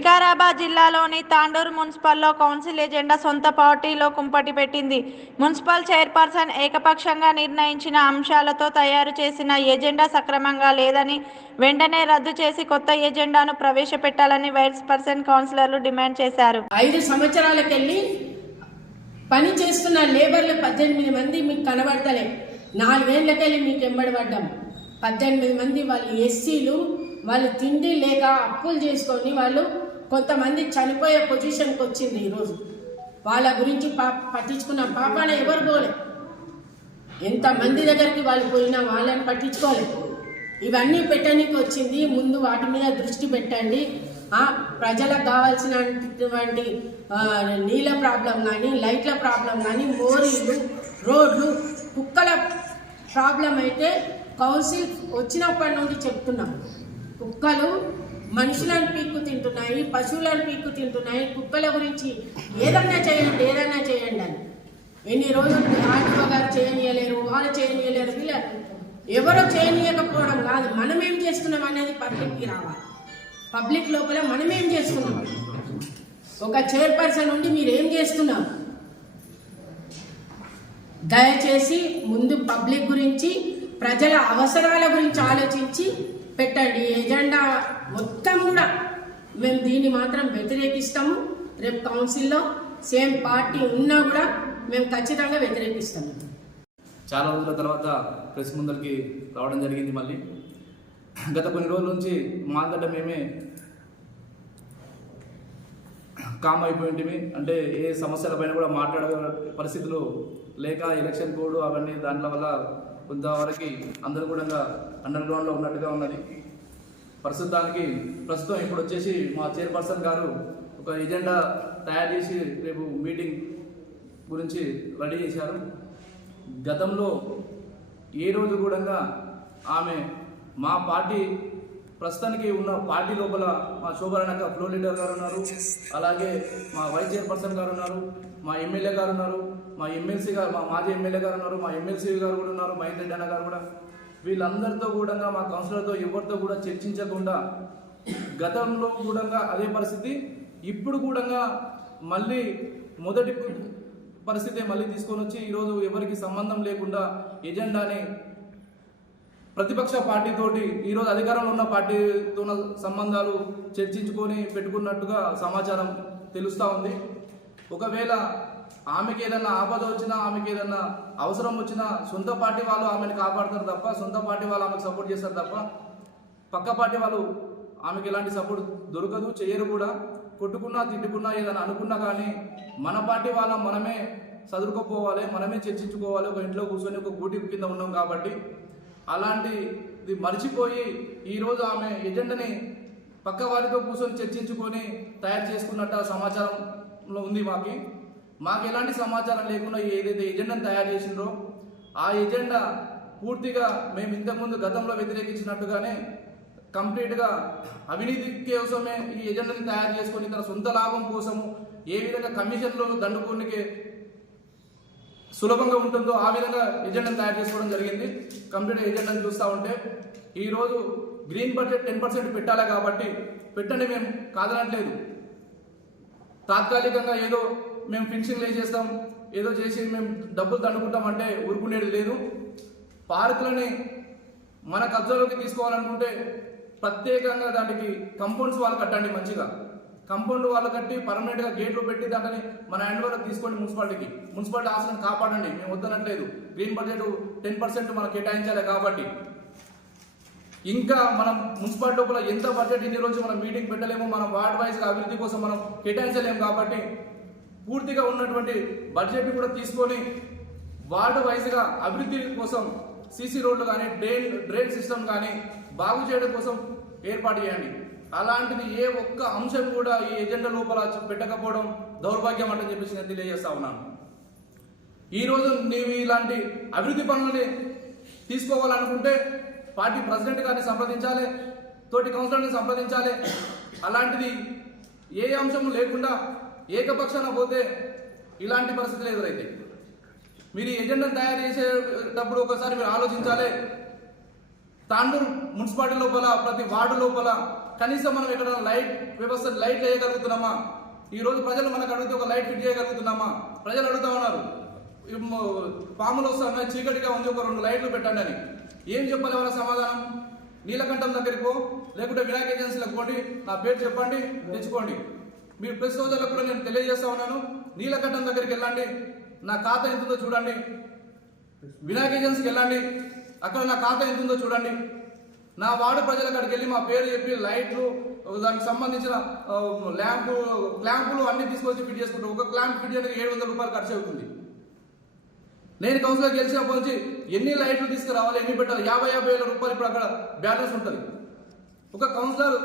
వికారాబాద్ జిల్లాలోని Tandur మున్సిపల్లో council agenda సొంత పార్టీలో కుంపటి పెట్టింది. మున్సిపల్ చైర్పర్సన్ ఏకపక్షంగా నిర్ణయించిన అంశాలతో తయారు చేసిన ఎజెండా సక్రమంగా లేదని, వెంటనే రద్దు చేసి కొత్త ఎజెండాను ప్రవేశపెట్టాలని వైస్ పర్సన్ కౌన్సిలర్లు డిమాండ్ చేశారు. 5 సంవత్సరాలకెళ్ళి పని చేస్తున్న లేబర్లు 18 మంది మీకు కనబడతలే. 4 ఏళ్ళకెళ్ళి మీకు ఎంబడి పడ్డాం. 18 మంది వాళ్ళు ఎస్సీలు. వాళ్ళు తిండి లేక అప్పులు చేసుకొని వాళ్ళు కొంతమంది చనిపోయే పొజిషన్కి వచ్చింది. ఈరోజు వాళ్ళ గురించి పట్టించుకున్న పాపాన ఎవరు పోలే. ఎంతమంది దగ్గరికి వాళ్ళు పోయినా వాళ్ళని పట్టించుకోలేదు. ఇవన్నీ పెట్టడానికి వచ్చింది. ముందు వాటి మీద దృష్టి పెట్టండి. ప్రజలకు కావాల్సినటువంటి నీళ్ళ ప్రాబ్లం కానీ, లైట్ల ప్రాబ్లం కానీ, మోరీలు, రోడ్లు, కుక్కల ప్రాబ్లం అయితే కౌన్సిల్ వచ్చినప్పటి నుండి చెప్తున్నాం. కుక్కలు మనుషులను పీక్కు తింటున్నాయి, పశువులను పీక్కు తింటున్నాయి. కుక్కల గురించి ఏదన్నా చేయండి అని ఎన్ని రోజులు ఆర్టీఓ గారు చేయనీయలేరు, వాళ్ళు చేయనీయలేరు. వీళ్ళ ఎవరో చేయనీయకపోవడం కాదు, మనం ఏం చేస్తున్నాం అనేది పబ్లిక్కి రావాలి. పబ్లిక్ లోపల మనం ఏం చేస్తున్నాం, ఒక చైర్పర్సన్ నుండి మీరు ఏం చేస్తున్నారు, దయచేసి ముందు పబ్లిక్ గురించి, ప్రజల అవసరాల గురించి ఆలోచించి పెట్టండి. ఎజెండా మొత్తం కూడా మేము దీన్ని మాత్రం వ్యతిరేకిస్తాము. రేపు కౌన్సిల్లో సేమ్ పార్టీ ఉన్నా కూడా మేము ఖచ్చితంగా వ్యతిరేకిస్తాము. చాలా రోజుల తర్వాత ప్రెస్ ముందరికి రావడం జరిగింది. మళ్ళీ గత కొన్ని రోజుల నుంచి మాట్లాడ మేమే కామ్ అయిపోయింటివి. అంటే ఏ సమస్యలపైన కూడా మాట్లాడే పరిస్థితులు లేక ఎలక్షన్ కోడ్ అవన్నీ దాంట్ల వల్ల కొంతవరకు అందరూ కూడా అండర్ గ్రౌండ్లో ఉన్నట్టుగా ఉన్నది. ప్రస్తుతం ఇప్పుడు వచ్చేసి మా చైర్పర్సన్ గారు ఒక ఎజెండా తయారు చేసి రేపు మీటింగ్ గురించి రెడీ చేశారు. గతంలో ఏ రోజు కూడా ఆమె మా పార్టీ ప్రస్తుతానికి ఉన్న పార్టీ లోపల మా శోభరణక ఫ్లోర్ లీడర్ గారు ఉన్నారు, అలాగే మా వైస్ చైర్పర్సన్ గారు ఉన్నారు, మా ఎమ్మెల్యే గారు ఉన్నారు, మా ఎమ్మెల్సీ గారు, మా మాజీ ఎమ్మెల్యే గారు ఉన్నారు, మా ఎమ్మెల్సీ గారు కూడా ఉన్నారు, మహేంద్ర రెడ్డి అన్న గారు కూడా. వీళ్ళందరితో కూడా మా కౌన్సిలర్తో ఎవరితో కూడా చర్చించకుండా గతంలో కూడా అదే పరిస్థితి, ఇప్పుడు కూడా మళ్ళీ మొదటి పరిస్థితి మళ్ళీ తీసుకొని వచ్చి ఈరోజు ఎవరికి సంబంధం లేకుండా ఎజెండాని ప్రతిపక్ష పార్టీతోటి ఈరోజు అధికారంలో ఉన్న పార్టీతో సంబంధాలు చర్చించుకొని పెట్టుకున్నట్టుగా సమాచారం తెలుస్తూ ఉంది. ఒకవేళ ఆమెకి ఏదన్నా ఆపద వచ్చినా, ఆమెకి ఏదన్నా అవసరం వచ్చినా సొంత పార్టీ వాళ్ళు ఆమెను కాపాడతారు తప్ప, సొంత పార్టీ వాళ్ళు ఆమెకు సపోర్ట్ చేస్తారు తప్ప పక్క పార్టీ వాళ్ళు ఆమెకి ఎలాంటి సపోర్ట్ దొరకదు, చేయరు కూడా. కొట్టుకున్నా తిట్టుకున్నా ఏదైనా అనుకున్నా కానీ మన పార్టీ వాళ్ళ మనమే చదువుకోపోవాలి, మనమే చర్చించుకోవాలి. ఒక ఇంట్లో కూర్చొని ఒక గూటి కింద ఉన్నాం కాబట్టి అలాంటిది మర్చిపోయి ఈరోజు ఆమె ఎజెండాని పక్క వారితో కూర్చొని చర్చించుకొని తయారు చేసుకున్నట్టు సమాచారంలో ఉంది. మాకు ఎలాంటి సమాచారం లేకుండా ఏదైతే ఎజెండాను తయారు చేసిండ్రో ఆ ఎజెండా పూర్తిగా మేము ఇంతకుముందు గతంలో వ్యతిరేకించినట్టుగానే కంప్లీట్గా అవినీతి కోసమే ఈ ఎజెండాని తయారు చేసుకొని తన సొంత లాభం కోసము ఏ విధంగా కమిషన్లు దండుకోనికి సులభంగా ఉంటుందో ఆ విధంగా ఎజెండాను తయారు చేసుకోవడం జరిగింది. కంప్లీట్ ఎజెండాను చూస్తూ ఉంటే ఈరోజు గ్రీన్ బడ్జెట్ 10% పెట్టాలి కాబట్టి పెట్టండి, మేము కాదనట్లేదు. తాత్కాలికంగా ఏదో మేము ఫినిషింగ్ చేస్తాం, ఏదో చేసి మేము డబ్బులు దండుకుంటాం అంటే ఊరుకునేది లేదు. పార్కులని మన కబ్జాలోకి తీసుకోవాలనుకుంటే ప్రత్యేకంగా దానికి కంపౌండ్స్ వాళ్ళు కట్టండి. మంచిగా కంపౌండ్ వాళ్ళు కట్టి పర్మనెంట్గా గేట్లు పెట్టి దాన్ని మన హ్యాండ్ ఓవర్కి తీసుకోండి. మున్సిపాలిటీ ఆస్తులను కాపాడండి, మేము వద్దనట్లేదు. గ్రీన్ బడ్జెట్ 10% మనం కేటాయించాలి కాబట్టి ఇంకా మనం మున్సిపాలిటీ లోపల ఎంత బడ్జెట్ ఇన్ని రోజు మనం మీటింగ్ పెట్టలేము, మనం వార్డ్ వైజ్గా అభివృద్ధి కోసం మనం కేటాయించలేము. కాబట్టి పూర్తిగా ఉన్నటువంటి బడ్జెట్ కూడా తీసుకొని వార్డు వైజ్గా అభివృద్ధి కోసం సీసీ రోడ్లు కానీ డ్రైన్ సిస్టమ్ కానీ బాగు చేయడం కోసం ఏర్పాటు చేయండి. అలాంటిది ఏ ఒక్క అంశం కూడా ఈ ఎజెండా లోపల పెట్టకపోవడం దౌర్భాగ్యం అంటే చెప్పేసి నేను తెలియజేస్తా ఉన్నాను. ఈరోజు నీవు ఇలాంటి అభివృద్ధి పనులని తీసుకోవాలనుకుంటే పార్టీ ప్రెసిడెంట్ గారిని సంప్రదించాలి, తోటి కౌన్సిలర్ని సంప్రదించాలి. అలాంటిది ఏ అంశం లేకుండా ఏకపక్షాన పోతే ఇలాంటి పరిస్థితులు ఎదురైతే మీరు ఎజెండాను తయారు చేసేటప్పుడు ఒకసారి మీరు ఆలోచించాలి. తాండూరు మున్సిపాలిటీ లోపల ప్రతి వార్డు లోపల కనీసం మనం ఇక్కడ లైట్ వ్యవస్థ లైట్లు వేయగలుగుతున్నామా? ఈ రోజు ప్రజలు మనకు అడిగితే ఒక లైట్ ఫిట్ చేయగలుగుతున్నామా? ప్రజలు అడుగుతా ఉన్నారు, పాములు వస్తాయి, చీకటిగా ఉంది, ఒక 2 లైట్లు పెట్టండి అని. ఏం చెప్పాలి వాళ్ళ సమాధానం? నీలకంఠం దగ్గరికి పో, లేకుంటే వినాయక ఏజెన్సీలకు పోండి, నా పేరు చెప్పండి, తెచ్చుకోండి. మీరు ప్రెస్ సోదరులకు కూడా నేను తెలియజేస్తా ఉన్నాను, నీలకంఠం దగ్గరికి వెళ్ళండి, నా ఖాతా ఎంత ఉందో చూడండి. వినాయక ఏజెన్సీకి వెళ్ళండి, అక్కడ నా ఖాతా ఎంత ఉందో చూడండి. నా వార్డు ప్రజల కాడికి వెళ్ళి మా పేరు చెప్పి లైట్లు, దానికి సంబంధించిన క్లాంపులు అన్ని తీసుకొచ్చి ఫిట్ చేసుకుంటారు. ఒక క్లాంప్ ఫిట్ చేయడానికి 700 రూపాయలు ఖర్చు అవుతుంది. నేను కౌన్సిలర్ గెలిచినప్పటి నుంచి ఎన్ని లైట్లు తీసుకురావాలి, ఎన్ని పెట్టాలి, 50,000 రూపాయలు ఇప్పుడు అక్కడ బ్యాలెన్స్ ఉంటుంది. ఒక కౌన్సిలర్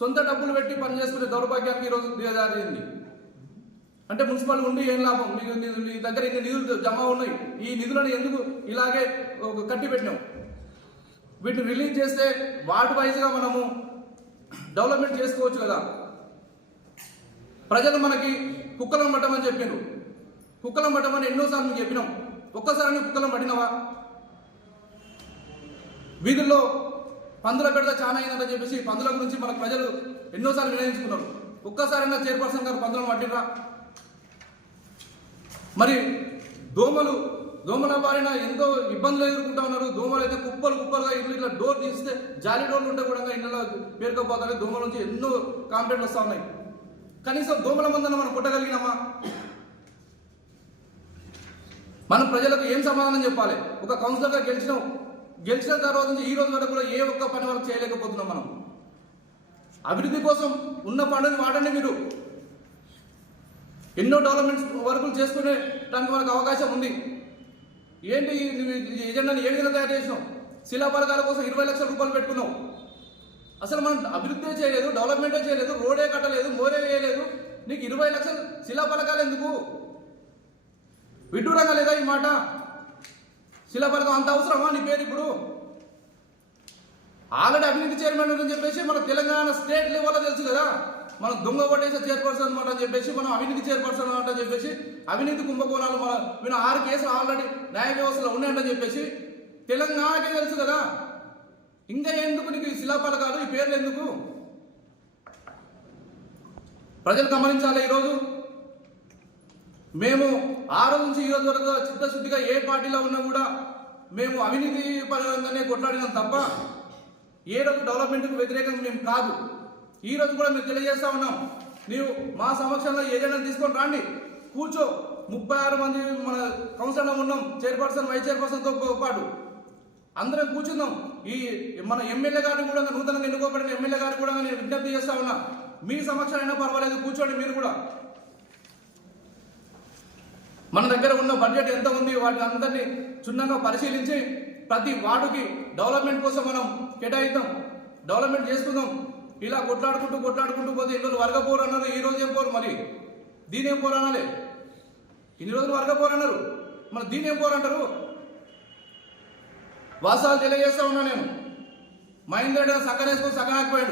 సొంత డబ్బులు పెట్టి పని చేసుకునే దౌర్భాగ్యానికి ఈరోజు దిగజారింది. అంటే మున్సిపల్ ఉండి ఏం లాభం? మీ దగ్గర ఇన్ని నిధులు జమ ఉన్నాయి, ఈ నిధులను ఎందుకు ఇలాగే కట్టి పెట్టినాం? వీటిని రిలీజ్ చేస్తే వార్డు వైజ్గా మనము డెవలప్మెంట్ చేసుకోవచ్చు కదా. ప్రజలు మనకి కుక్కలం పట్టమని చెప్పారు, కుక్కలం పట్టమని ఎన్నోసార్లు మీకు చెప్పినాం. ఒక్కసారి కుక్కలం పట్టినవా? వీధుల్లో పందుల పెడత చాలా అయిందని చెప్పేసి పందుల గురించి మన ప్రజలు ఎన్నోసార్లు వినియోగించుకున్నారు. ఒక్కసారైనా చైర్పర్సన్ గారు పందులను పట్టినరా? మరి దోమల బారిన ఎంతో ఇబ్బందులు ఎదుర్కొంటా ఉన్నారు. దోమలు అయితే కుప్పలుగా ఇట్లా డోర్ తీస్తే జాలి డోర్లు ఉంటే కూడా ఇళ్ళలో పేరుకపోతానే దోమల నుంచి ఎన్నో కంప్లైంట్లు వస్తూ ఉన్నాయి. కనీసం దోమల మందన మనం కొట్టగలిగినామా? మనం ప్రజలకు ఏం సమాధానం చెప్పాలి? ఒక కౌన్సిలర్గా గెలిచిన తర్వాత నుంచి ఈ రోజు వరకు కూడా ఏ ఒక్క పని వరకు చేయలేకపోతున్నాం. మనం అభివృద్ధి కోసం ఉన్న పనులు వాడండి. మీరు ఎన్నో డెవలప్మెంట్స్ వర్కులు చేసుకునే దానికి మనకు అవకాశం ఉంది. ఏంటి ఎజెండాని ఏ విధంగా తయారు చేసినాం? శిలాఫలకాల కోసం 20 లక్షల రూపాయలు పెట్టుకున్నాం. అసలు మనం అభివృద్ధి చేయలేదు, డెవలప్మెంటే చేయలేదు, రోడే కట్టలేదు, మోరే వేయలేదు. నీకు 20 లక్షలు శిలాఫలకాలు ఎందుకు? విడ్డూరంగా లేదా ఈ మాట? శిలాఫలకం అంత అవసరమా నీ పేరు? ఇప్పుడు ఆల్రెడీ అవినీతి చైర్మన్ అని చెప్పేసి మన తెలంగాణ స్టేట్ లెవెల్లో తెలుసు కదా. మనం దొంగ ఓటేసే చైర్పర్సన్ అనమాట అని చెప్పేసి, మనం అవినీతి చైర్పర్సన్ అనమాట అని చెప్పేసి, అవినీతి కుంభకోణాలు మన 6 కేసులు ఆల్రెడీ న్యాయ వ్యవస్థలో ఉన్నాయంటని చెప్పేసి తెలంగాణకే తెలుసు కదా. ఇంకా ఎందుకు నీకు ఈ శిలాఫలకాలు, ఈ పేర్లు ఎందుకు? ప్రజలు గమనించాలి. ఈరోజు మేము ఆ రోజు నుంచి ఈ రోజు వరకు చిత్తశుద్ధిగా ఏ పార్టీలో ఉన్నా కూడా మేము అవినీతి పరంగానే కొట్లాడినాం తప్ప ఏ రోజు డెవలప్మెంట్కు వ్యతిరేకంగా మేము కాదు. ఈ రోజు కూడా మేము తెలియజేస్తా ఉన్నాం, నీవు మా సమక్షంలో ఏదైనా తీసుకొని రండి, కూర్చో. 36 మంది మన కౌన్సిలర్లో ఉన్నాం, చైర్పర్సన్ వైస్ చైర్పర్సన్తో పాటు అందరం కూర్చుందాం. ఈ మన ఎమ్మెల్యే గారిని కూడా, నూతనంగా ఎన్నుకోబడిన ఎమ్మెల్యే గారిని కూడా నేను విజ్ఞప్తి చేస్తా ఉన్నా, మీ సమక్షం అయినా పర్వాలేదు, కూర్చోండి. మీరు కూడా మన దగ్గర ఉన్న బడ్జెట్ ఎంత ఉంది వాటిని అందరినీ క్షుణ్ణంగా పరిశీలించి ప్రతి వార్డుకి డెవలప్మెంట్ కోసం మనం కేటాయిద్దాం, డెవలప్మెంట్ చేసుకుందాం. ఇలా కొట్లాడుకుంటూ పోతే ఇన్ని రోజులు వర్గ పోరు అన్నారు, ఈ రోజు ఏం పోరు? మరి దీని ఏం పోరు అనాలి? ఇన్ని రోజులు వర్గ పోరు అన్నారు, మరి దీని ఏం పోరు అంటారు? వాస్తవాలు తెలియజేస్తా ఉన్నా నేను. మహేందర్ రెడ్డి సగం వేసుకొని సగం ఆగిపోయాడు.